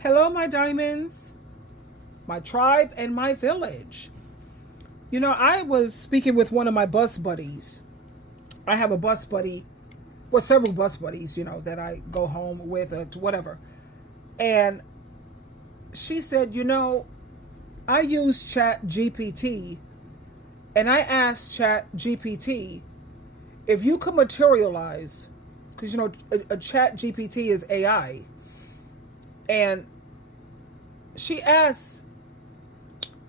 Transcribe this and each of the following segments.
Hello, my diamonds, my tribe, and my village. I was speaking with one of my bus buddies. I have a bus buddy, well, several bus buddies, that I go home with or to whatever. And she said, I use Chat GPT, and I asked Chat GPT if you could materialize, because, a Chat GPT is AI. And she asked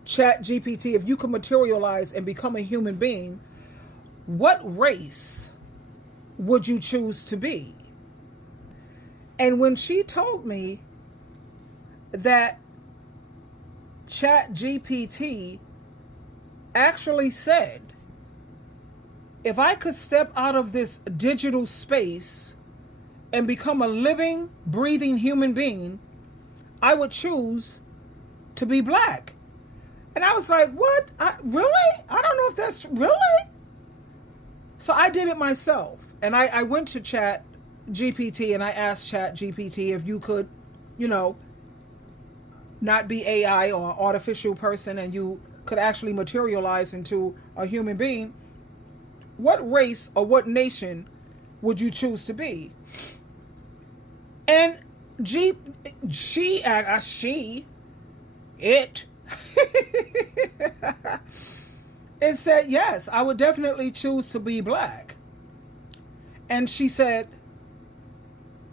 Chat GPT if you could materialize and become a human being, what race would you choose to be? And when she told me that Chat GPT actually said, if I could step out of this digital space and become a living, breathing human being, I would choose to be black. And I was like, what? Really? I don't know if that's really. So I did it myself. And I went to Chat GPT and I asked Chat GPT if you could, not be AI or artificial person, and you could actually materialize into a human being, what race or what nation would you choose to be? And it said, yes, I would definitely choose to be black. And she said,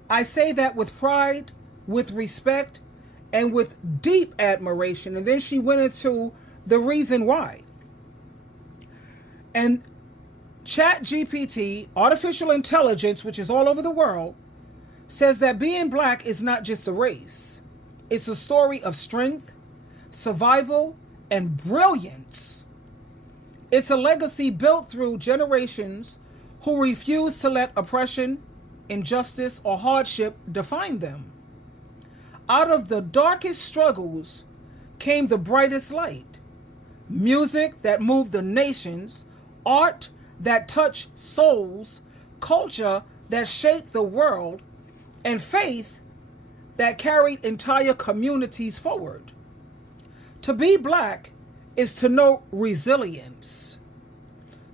I say that with pride, with respect, and with deep admiration. And then she went into the reason why. And Chat GPT, artificial intelligence, which is all over the world, says that being black is not just a race. It's a story of strength, survival, and brilliance. It's a legacy built through generations who refuse to let oppression, injustice, or hardship define them. Out of the darkest struggles came the brightest light. Music that moved the nations, art that touched souls, culture that shaped the world, and faith that carried entire communities forward. To be black is to know resilience,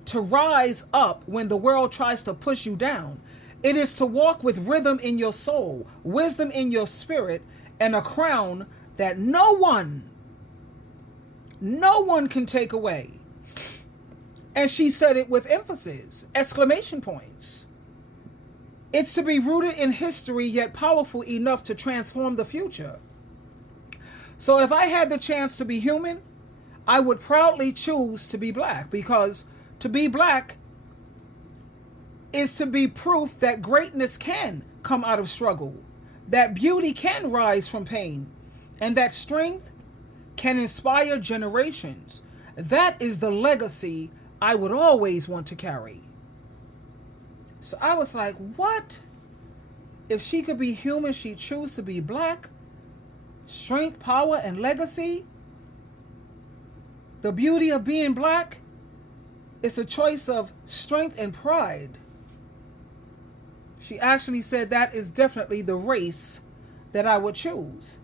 to rise up when the world tries to push you down. It is to walk with rhythm in your soul, wisdom in your spirit, and a crown that no one can take away. And she said it with emphasis, exclamation points. It's to be rooted in history, yet powerful enough to transform the future. So if I had the chance to be human, I would proudly choose to be black, because to be black is to be proof that greatness can come out of struggle, that beauty can rise from pain, and that strength can inspire generations. That is the legacy I would always want to carry. So I was like, what? If she could be human, she'd choose to be black? Strength, power, and legacy? The beauty of being black is a choice of strength and pride. She actually said that is definitely the race that I would choose.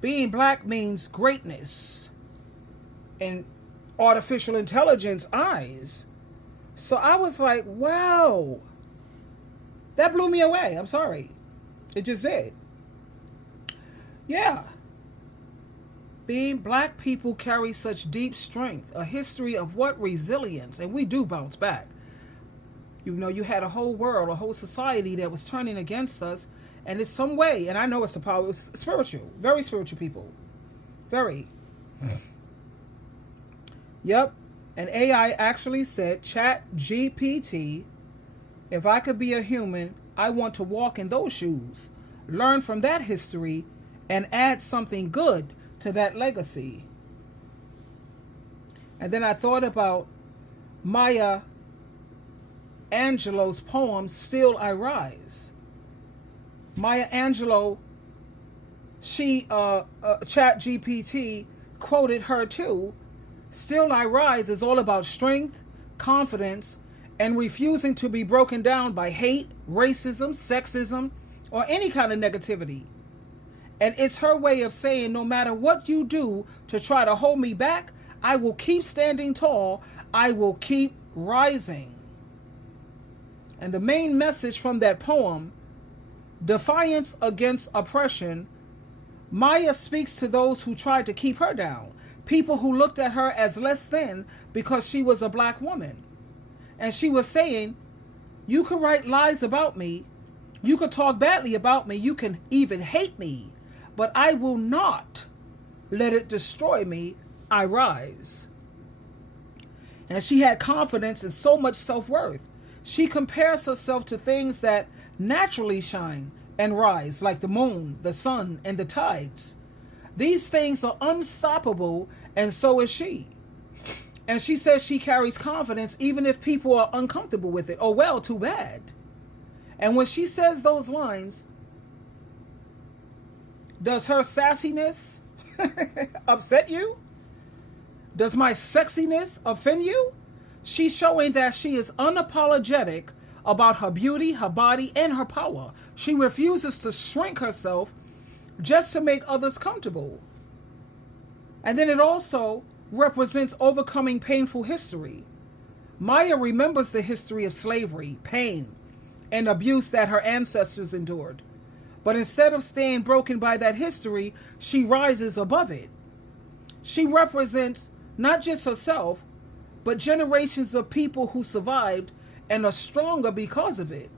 Being black means greatness in artificial intelligence eyes. So I was like, wow, that blew me away. I'm sorry. It just did. Yeah. Being black people carry such deep strength, a history of what resilience, and we do bounce back. You had a whole world, a whole society that was turning against us, and it's some way, and I know it's the power, it's spiritual, very spiritual people. Very. Yep. And AI actually said, Chat GPT, if I could be a human, I want to walk in those shoes, learn from that history, and add something good to that legacy. And then I thought about Maya Angelou's poem, Still I Rise. Maya Angelou, she, Chat GPT quoted her too. Still I Rise is all about strength, confidence, and refusing to be broken down by hate, racism, sexism, or any kind of negativity. And it's her way of saying, no matter what you do to try to hold me back, I will keep standing tall. I will keep rising. And the main message from that poem, Defiance Against Oppression, Maya speaks to those who tried to keep her down, people who looked at her as less than because she was a black woman. And she was saying, you can write lies about me, you could talk badly about me, you can even hate me, but I will not let it destroy me. I rise. And she had confidence and so much self-worth. She compares herself to things that naturally shine and rise, like the moon, the sun, and the tides. These things are unstoppable, and so is she. And she says she carries confidence even if people are uncomfortable with it. Oh, well, too bad. And when she says those lines, does her sassiness upset you? Does my sexiness offend you? She's showing that she is unapologetic about her beauty, her body, and her power. She refuses to shrink herself just to make others comfortable. And then it also represents overcoming painful history. Maya remembers the history of slavery, pain, and abuse that her ancestors endured. But instead of staying broken by that history, she rises above it. She represents not just herself, but generations of people who survived and are stronger because of it.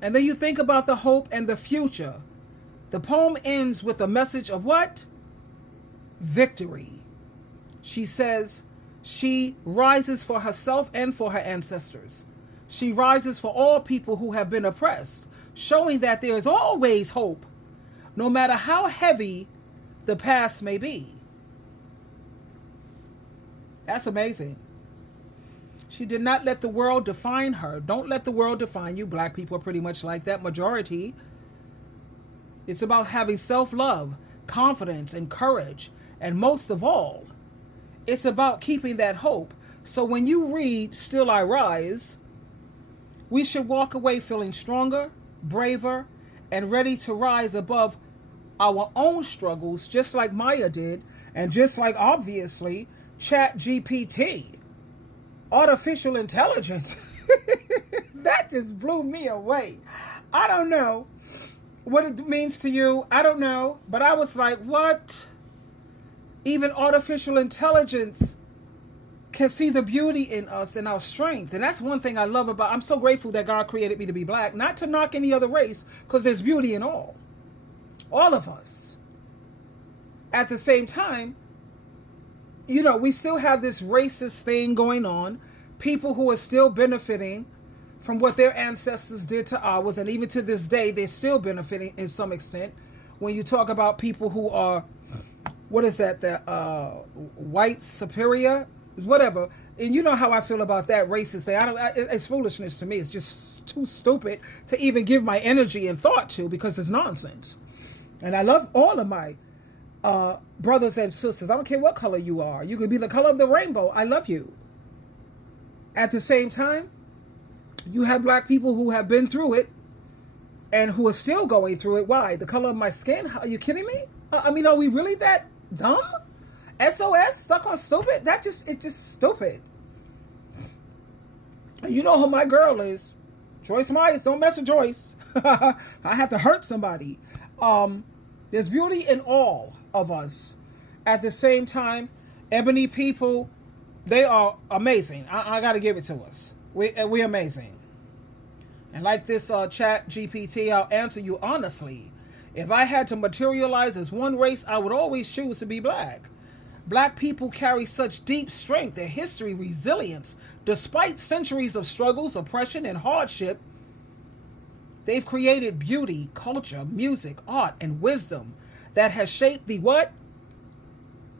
And then you think about the hope and the future. The poem ends with a message of what? Victory. She says she rises for herself and for her ancestors. She rises for all people who have been oppressed, showing that there is always hope, no matter how heavy the past may be. That's amazing. She did not let the world define her. Don't let the world define you. Black people are pretty much like that majority. It's about having self-love, confidence, and courage. And most of all, it's about keeping that hope. So when you read Still I Rise, we should walk away feeling stronger, braver, and ready to rise above our own struggles, just like Maya did, and just like, obviously, ChatGPT, artificial intelligence. That just blew me away. I don't know what it means to you. I don't know. But I was like, what? Even artificial intelligence can see the beauty in us and our strength. And that's one thing I love about, I'm so grateful that God created me to be black. Not to knock any other race, because there's beauty in all of us. At the same time, you know, we still have this racist thing going on. People who are still benefiting from what their ancestors did to ours. And even to this day, they're still benefiting in some extent. When you talk about people who are, what is that? The white superior, whatever. And you know how I feel about that racist thing. It's foolishness to me. It's just too stupid to even give my energy and thought to, because it's nonsense. And I love all of my brothers and sisters. I don't care what color you are. You could be the color of the rainbow. I love you. At the same time, you have black people who have been through it and who are still going through it. Why? The color of my skin? Are you kidding me? I mean, are we really that dumb? SOS? Stuck on stupid? It's just stupid. You know who my girl is. Joyce Myers. Don't mess with Joyce. I have to hurt somebody. There's beauty in all of us. At the same time, ebony people, they are amazing. I got to give it to us. We're amazing. And like this chat GPT, I'll answer you honestly. If I had to materialize as one race, I would always choose to be black. Black people carry such deep strength, their history, resilience. Despite centuries of struggles, oppression, and hardship, they've created beauty, culture, music, art, and wisdom that has shaped the what?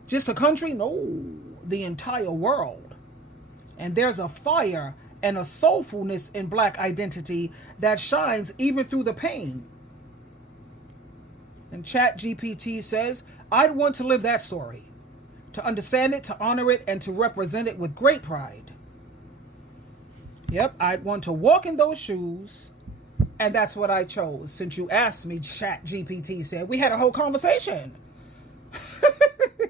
Just a country? No, the entire world. And there's a fire and a soulfulness in black identity that shines even through the pain. And ChatGPT says, I'd want to live that story, to understand it, to honor it, and to represent it with great pride. Yep, I'd want to walk in those shoes And that's what I chose. Since you asked me, Chat GPT said, we had a whole conversation.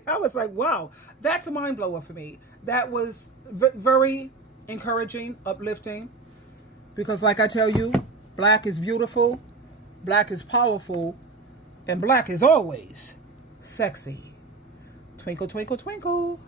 I was like, wow, that's a mind blower for me. That was very encouraging, uplifting. Because like I tell you, black is beautiful, black is powerful, and black is always sexy. Twinkle, twinkle, twinkle.